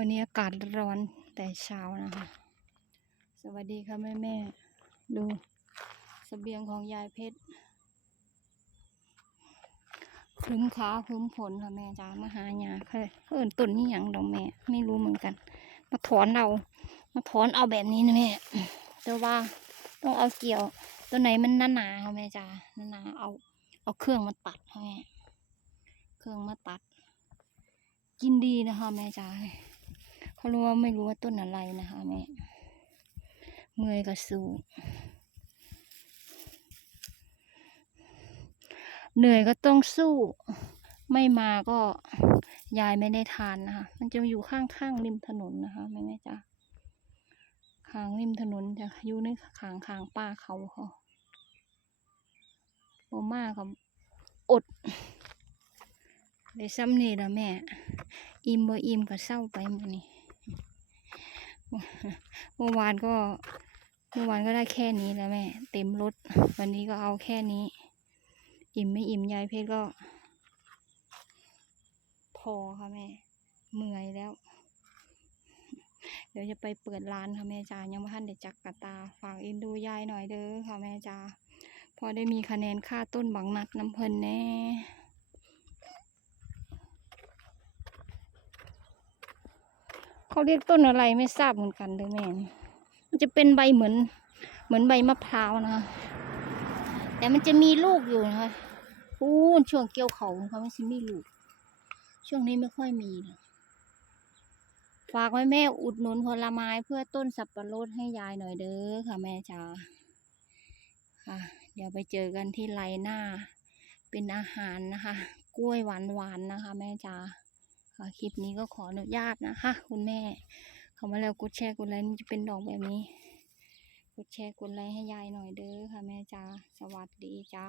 วันนี้อากาศร้อนแต่เช้านะคะ สวัสดีค่ะแม่แม่ดูสเสบียงของยายเพชรครึ้มข้าครึ้มฝนค่ะแม่จ้ามาหาหยาค่ะเอินต้นนี่อย่างดอกแม่ ไม่รู้เหมือนกัน มาถอนเอามาถอนเอาแบบนี้นะแม่แต่ว่าต้องเอาเกี่ยว ตัวไหนมันหนาๆค่ะแม่จ้าหนาๆเอาเอาเครื่องมาตัดค่ะแม่เครื่องมาตัด กินดีนะคะแม่จ้า เขารู้ว่าไม่รู้ว่าต้นอะไรนะคะแม่ เมื่อยก็สู้เหนื่อยก็ต้องสู้ ไม่มาก็ยายไม่ได้ทานนะคะ มันจะอยู่ข้างๆริมถนนนะคะแม่แม่จ้าขางริมถนนจะอยู่ในขางขางป้าเขาเขาโอมากับอดได้ซ้ำนี่ละแม่ อิ่มบ่อิ่มก็เศร้าไปมื้อนี้ เมื่อวานก็เมื่อวานก็ได้แค่นี้แล้วแม่ เต็มรถ วันนี้ก็เอาแค่นี้ อิ่มไม่อิ่มยายเพชรก็ พอค่ะแม่เมื่อยแล้ว เดี๋ยวจะไปเปิดร้านค่ะแม่จ๋ายังไม่ทันได้จักกะตาฝากอ็นดูยายหน่อยเด้อค่ะแม่จ๋าพอได้มีคะแนนค่าต้นบังนัดน้ำเพลินแน่ เขาเรียกต้นอะไรไม่ทราบเหมือนกันเลยแม่มันจะเป็นใบเหมือน เหมือนใบมะพร้าวนะคะแต่มันจะมีลูกอยู่นะคะพูนช่วงเกี่ยวเขาเขาไม่ใช่มีลูก ช่วงนี้ไม่ค่อยมีนะฝากไว้แม่อุดหนุนผลไม้เพื่อต้นสับปะรดให้ยายหน่อยเด้อค่ะแม่จ๋าค่ะ เดี๋ยวไปเจอกันที่ไรหน้า เป็นอาหารนะคะ กล้วยหวานๆนะคะ แม่จ๋า คลิปนี้ก็ขออนุญาตนะคะคุณแม่เข้ามาแล้วกดแชร์กดไลค์นี่จะเป็นดอกแบบนี้ กดแชร์กดไลค์ให้ยายหน่อยเด้อค่ะแม่จ้าสวัสดีจ้า